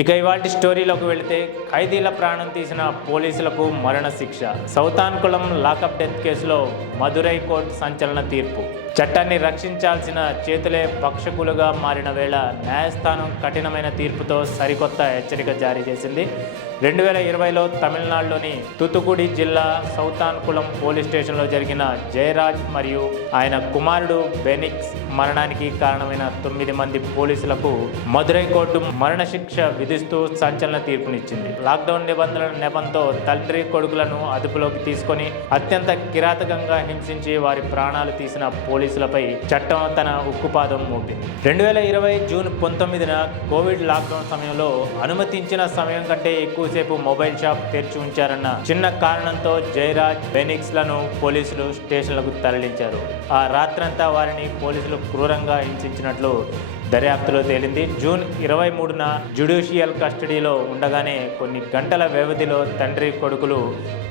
ఇక ఇవాల్టి స్టోరీలోకి వెళితే ఖైదీల ప్రాణం తీసిన పోలీసులకు మరణ శిక్ష. సౌతాన్కుళం లాకప్ డెత్ కేసులో మదురై కోర్టు సంచలన తీర్పు. చట్టాన్ని రక్షించాల్సిన చేతులే పక్షకులుగా మారిన వేళ న్యాయస్థానం కఠినమైన తీర్పుతో సరికొత్త హెచ్చరిక జారీ చేసింది. 2020లో తమిళనాడులోని తూతుకుడి జిల్లా సౌతాన్కుళం పోలీస్ స్టేషన్లో జరిగిన జయరాజ్ మరియు ఆయన కుమారుడు బెనిక్స్ మరణానికి కారణమైన 9 మంది పోలీసులకు మదురై కోర్టు మరణశిక్ష విధిస్తూ సంచలన తీర్పునిచ్చింది. లాక్డౌన్ నిబంధనల నెపంతో తండ్రి కొడుకులను అదుపులోకి తీసుకొని అత్యంత కిరాతకంగా హింసించి వారి ప్రాణాలు తీసిన పోలీసులపై చట్టం తన ఉక్కుపాదం మోపింది. 2020 జూన్ 19న కోవిడ్ లాక్డౌన్ సమయంలో అనుమతించిన సమయం కంటే ఎక్కువసేపు మొబైల్ షాప్ తెరిచి ఉంచారన్న చిన్న కారణంతో జయరాజ్, బెనిక్స్ లను పోలీసులు స్టేషన్లకు తరలించారు. ఆ రాత్రంతా వారిని పోలీసులు క్రూరంగా హింసించినట్లు దర్యాప్తులో తేలింది. జూన్ 23న జ్యుడిషియల్ కస్టడీలో ఉండగానే కొన్ని గంటల వ్యవధిలో తండ్రి కొడుకులు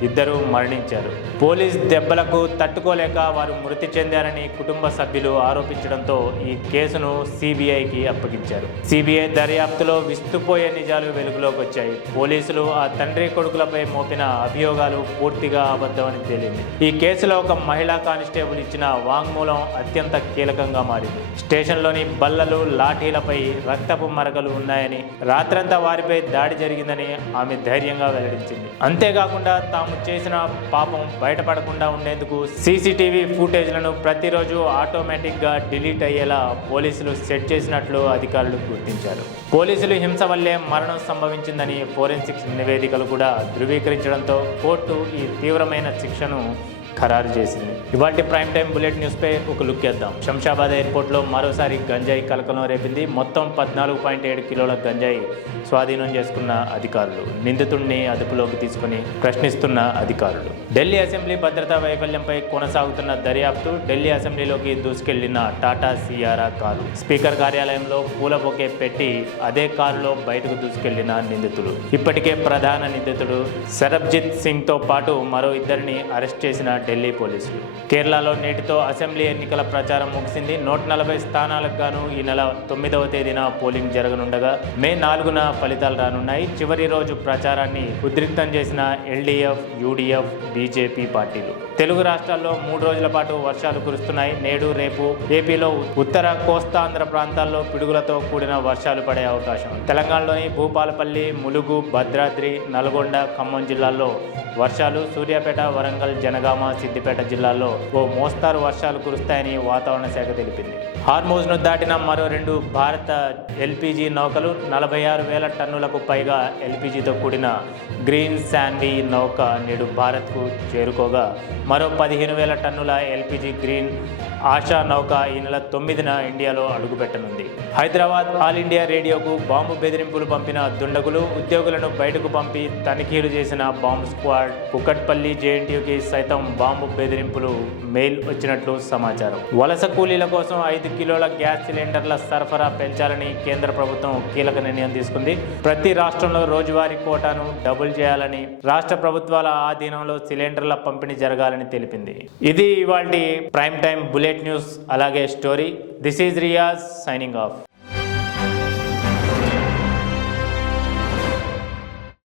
ఇద్దరూ మరణించారు. పోలీస్ దెబ్బలకు తట్టుకోలేక వారు మృతి చెందారని కుటుంబ సభ్యులు ఆరోపించడంతో ఈ కేసును సిబిఐకి అప్పగించారు. సిబిఐ దర్యాప్తులో విస్తుపోయే నిజాలు వెలుగులోకి వచ్చాయి. పోలీసులు ఆ తండ్రి కొడుకులపై మోపిన అభియోగాలు పూర్తిగా అబద్ధమని తేలింది. ఈ కేసులో ఒక మహిళా కానిస్టేబుల్ ఇచ్చిన వాంగ్మూలం అత్యంత కీలకంగా మారింది. స్టేషన్లోని బల్లలు, లాఠీలపై రక్తపు మరకలు ఉన్నాయని, రాత్రంతా వారిపై దాడి జరిగిందని ఆమె ధైర్యంగా వెల్లడించింది. అంతేకాకుండా తాము చేసిన పాపం బయటపడకుండా ఉండేందుకు సీసీటీవీ ఫుటేజ్లను ప్రతిరోజు ఆటోమేటిక్గా డిలీట్ అయ్యేలా పోలీసులు సెట్ చేసినట్లు అధికారులు గుర్తించారు. పోలీసులు హింస వల్లే మరణం సంభవించిందని ఫోరెన్సిక్స్ నివేదికలు కూడా ధృవీకరించడంతో కోర్టు ఈ తీవ్రమైన శిక్షను ఖరారు చేసింది. ఇవాల్టి ప్రైమ్ టైం బులెట్ న్యూస్పై ఒక లుక్ వేద్దాం. శంషాబాద్ ఎయిర్పోర్ట్లో మరోసారి గంజాయి కలకలం రేపింది. మొత్తం 14.7 కిలోల గంజాయి స్వాధీనం చేసుకున్న అధికారులు. నిందితుడిని అదుపులోకి తీసుకుని ప్రశ్నిస్తున్న అధికారులు. ఢిల్లీ అసెంబ్లీ భద్రతా వైఫల్యంపై కొనసాగుతున్న దర్యాప్తు. ఢిల్లీ అసెంబ్లీలోకి దూసుకెళ్లిన టాటా సియారా కారు. స్పీకర్ కార్యాలయంలో పూల బొకే పెట్టి అదే కారులో బయటకు దూసుకెళ్లిన నిందితులు. ఇప్పటికే ప్రధాన నిందితుడు సరబ్జిత్ సింగ్తో పాటు మరో ఇద్దరిని అరెస్ట్ చేసిన ఢిల్లీ పోలీసులు. కేరళలో నేటితో అసెంబ్లీ ఎన్నికల ప్రచారం ముగిసింది. 140 స్థానాలకు గాను ఈ నెల 9వ తేదీన పోలింగ్ జరగనుండగా మే 4న ఫలితాలు రానున్నాయి. చివరి రోజు ప్రచారాన్ని ఉద్రిక్తం చేసిన ఎల్డీఎఫ్, యూడీఎఫ్, బీజేపీ పార్టీలు. తెలుగు రాష్ట్రాల్లో 3 రోజుల పాటు వర్షాలు కురుస్తున్నాయి. నేడు, రేపు ఏపీలో ఉత్తర కోస్తాంధ్ర ప్రాంతాల్లో పిడుగులతో కూడిన వర్షాలు పడే అవకాశం. తెలంగాణలోని భూపాలపల్లి, ములుగు, భద్రాద్రి, నల్గొండ, ఖమ్మం జిల్లాల్లో వర్షాలు. సూర్యాపేట, వరంగల్, జనగామ, సిద్దిపేట జిల్లాల్లో ఓ మోస్తారు వర్షాలు కురుస్తాయని వాతావరణ శాఖ తెలిపింది. హార్మోజ్ను దాటిన మరో 2 భారత ఎల్పీజీ నౌకలు 46,000 టన్నులకు పైగా ఎల్పీజీతో కూడిన గ్రీన్ శాండీ నౌక నేడు భారత్కు చేరుకోగా మరో 15,000 టన్నుల ఎల్పీజీ గ్రీన్ ఆశా నౌక ఈ నెల 9న ఇండియాలో అడుగుపెట్టనుంది. హైదరాబాద్ ఆల్ ఇండియా రేడియోకు బాంబు బెదిరింపులు పంపిన దుండగులు, ఉద్యోగులను బయటకు పంపి తనిఖీలు చేసిన బాంబు స్క్వాడ్. కుకట్పల్లి జేఎన్టీయూకి సైతం బాంబు బెదిరింపులు మెయిల్ వచ్చినట్లు సమాచారం. వలస కూలీల కోసం 5 కిలోల గ్యాస్ సిలిండర్ల సరఫరా పెంచాలని కేంద్ర ప్రభుత్వం కీలక నిర్ణయం తీసుకుంది. ప్రతి రాష్ట్రంలో రోజువారీ కోటాను డబుల్ చేయాలని, రాష్ట్ర ప్రభుత్వాల ఆధీనంలో సిలిండర్ల పంపిణీ జరగాలని తెలిపింది. ఇది ఇవాల్టి ప్రైమ్ టైం బులెట్ న్యూస్ అలాగే story. This is Riyaz signing off.